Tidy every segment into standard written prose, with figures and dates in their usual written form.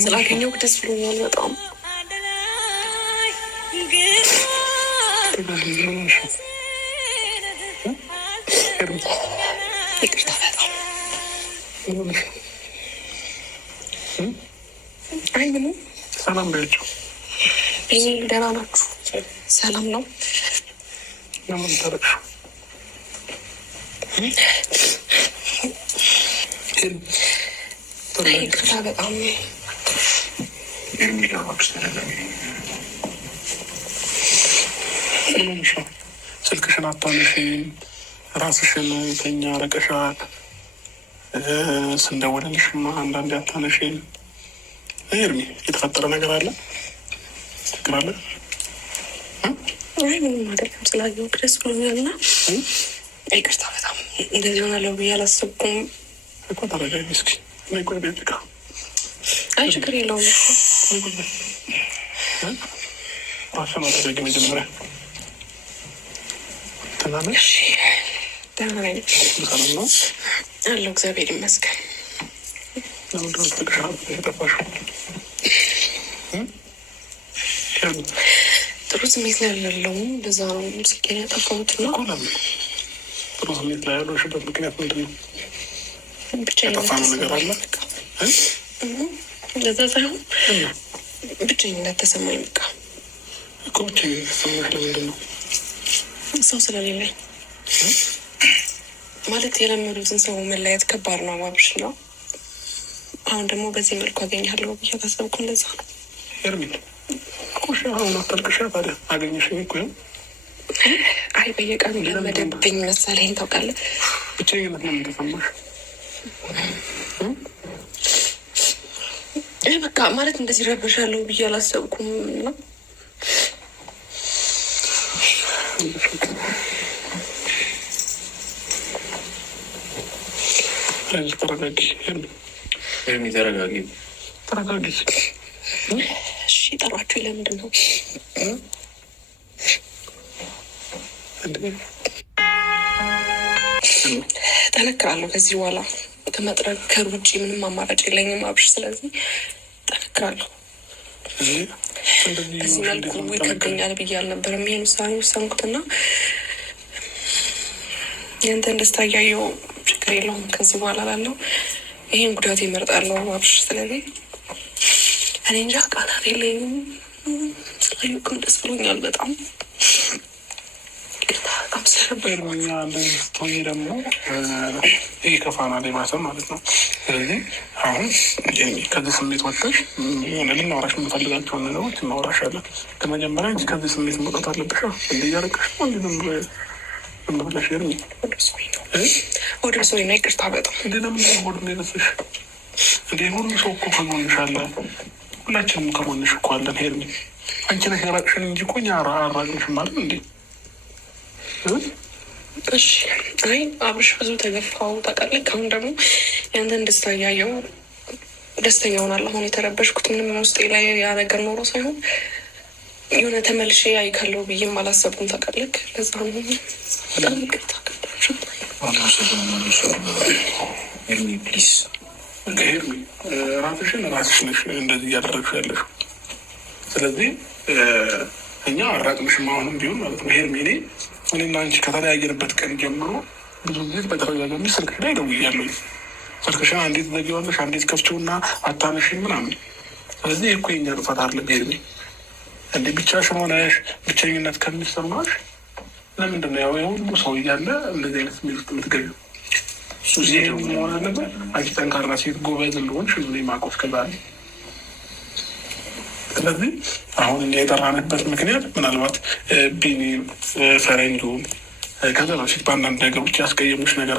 ስላገኘው ደስ ብሎኛል በጣም። ይቅርታ በጣም። አይ ምንም። ሰላም በያቸው። ደህና ናችሁ? ሰላም ነው? ለምን ታረቅሹ? ይቅርታ በጣም። ስልክሽን አታነሺም፣ ራስሽን ከኛ ረቀሻል። ስንደውልልሽማ አንዳንዴ አታነሺም። ኤርሚ የተፈጠረ ነገር አለ? ችግር አለ? አይ ምንም አይደለም። ስላየሁ ደስ ብሎኛል እና ይቅርታ በጣም። እንደዚህ ሆናለሁ ብዬ አላሰብኩም እኮ። ተረጋጊ እስኪ። ቆይ ቤት ጋ። አይ ችግር የለውም። ራስን አደረገ መጀመሪያ። ትናነሽ? ደህና ነኝ። ሰላም ነው አለው፣ እግዚአብሔር ይመስገን። ለምንድን ነው ስልክሽን የጠፋሽው? ጥሩ ስሜት ላይ ያለውም በዛ ነው ስልኬን ያጠፋሁት ነው። ጥሩ ስሜት ላይ ያለሽበት ምክንያት ምንድን ነው? ብቻዬን ነገር አለ እንደዛ ሳይሆን ብቻዬን ተሰማኝ። በቃ እኮ ብቻዬን ተሰማሽ ለምንድን ነው? ሰው ስለሌለኝ ማለት የለመዱትን ሰው መለያየት ከባድ ነው አባብሽ ነው። አሁን ደግሞ በዚህ መልኩ አገኛለሁ ብዬ ታሰብኩ። እንደዛ ነው ኤርሚ። ቁሽ አሁን አታልቅሻ ታዲያ አገኘሽኝ እኮ። አይ በየቀኑ ለመደብኝ መሰለኝ ታውቃለህ። ብቻዬነት ነው የተሰማሽ? በቃ ማለት እንደዚህ ረበሻለሁ ብዬ አላሰብኩም ነው። ተረጋጊ ኤርሚ፣ ተረጋጊ። ተረጋጊ። እሺ ጠሯችሁ ለምንድን ነው? ጠነክራለሁ። ከዚህ በኋላ ከመጠንከር ውጭ ምንም አማራጭ የለኝም አብርሽ። ስለዚህ ጠነክራለሁ። በዚህ መልኩ ይከብደኛል ብዬ አልነበረም ይሄን ውሳኔ ወሰንኩትና ያንተን ደስታ እያየሁ ችግር የለውም ከዚህ በኋላ ላለው ይሄን ጉዳት ይመርጣለሁ አብርሽ። ስለዚህ እኔ እንጃ ቃላት የለኝም። ስላየሁክም ደስ ብሎኛል በጣም። በጣም ስለበርኛ እንደዚህ ስትሆኚ ደግሞ ይህ ከፋና ላይ ማሰብ ማለት ነው። ስለዚህ አሁን ከዚህ ስሜት ወጥተሽ ሆነ ልናወራሽ የምንፈልጋቸውን ነገሮች እናወራሻለን። ከመጀመሪያ እንጂ ከዚህ ስሜት መውጣት አለብሽ። እንዲ እያረቀሽ ነው እንዲ ብለሽ ኤርሚ ወደ ሰው ና ይቅርታ በጣም እንዲ ለምን ሆድ ነስሽ እንዲ ሁሉ ሰው እኮ ከጎንሽ አለ። ሁላችንም ከጎንሽ እኮ አለን ኤርሚ። አንቺ ነሽ የራቅሽን እንጂ እኮ እኛ አራቅንሽም ማለት እንዴ? እሺ አይ አብርሽ ብዙ ተገፋው ታውቃለህ። አሁን ደግሞ ያንተን ደስታ እያየው ደስተኛ ሆናለሁ። አሁን የተረበሽኩት ምንም ውስጤ ላይ ያ ነገር ኖሮ ሳይሆን የሆነ ተመልሼ አይካለው ብዬም አላሰብኩም ታውቃለህ። ለዛ ነው በጣም ይቅርታ። ኤርሚ ፕሊዝ፣ ኤርሚ ራስሽን ራስሽ ነሽ እንደዚህ እያደረግሽ ያለሽ። ስለዚህ እኛ አራቅንሽም አሁንም ቢሆን ማለት ነው ኤርሚ። እኔና አንቺ ከተለያየንበት ቀን ጀምሮ ብዙ ጊዜ በተደጋጋሚ ስልክሽ ላይ ደውያለሁ። ስልክሽን አንዴት ዘጊዋለሽ፣ አንዴት ከፍቼውና አታነሽም ምናምን። ስለዚህ እኮ የኛ ጥፋት አይደለም ኤርሚ። እንደ ብቻሽን ሆነሽ ብቸኝነት ከሚሰማሽ ለምንድን ነው ያው የሁሉ ሰው እያለ እንደዚህ አይነት ስሜት ውስጥ የምትገቢው? ይህ መሆን አለበት። አንቺ ጠንካራ ሴት ጎበዝ እንደሆንሽ ብዙ ማቆፍ ከዛለ። ስለዚህ አሁን እኛ የጠራንበት ምክንያት ምናልባት ቢኒ ፈረንጁን ከዛ በፊት በአንዳንድ ነገሮች ያስቀየሙሽ ነገር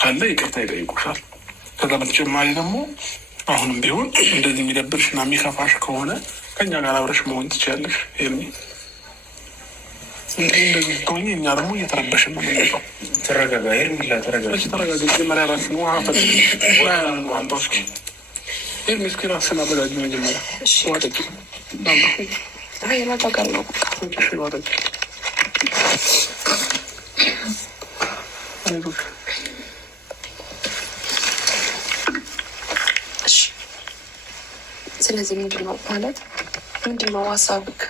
ካለ ይቅርታ ይጠይቁሻል። ከዛ በተጨማሪ ደግሞ አሁንም ቢሆን እንደዚህ የሚደብርሽ እና የሚከፋሽ ከሆነ ከኛ ጋር አብረሽ መሆን ትችያለሽ ኤርሚ። እንደዚህ ከሆኝ እኛ ደግሞ እየተረበሽን ነው የምንለው። ተረጋጋ ኤርሚ፣ ተረጋጋ። ተረጋጋ። መጀመሪያ ራስን ውሃ አንጣ እስኪ ኤርሚ፣ እስኪ ራስን አረጋጊ መጀመሪያ። ዋጠቂ ማጋጋል ነው ዋጠቂ እሺ፣ ስለዚህ ምንድን ነው ማለት ምንድን ነው ሀሳብክ?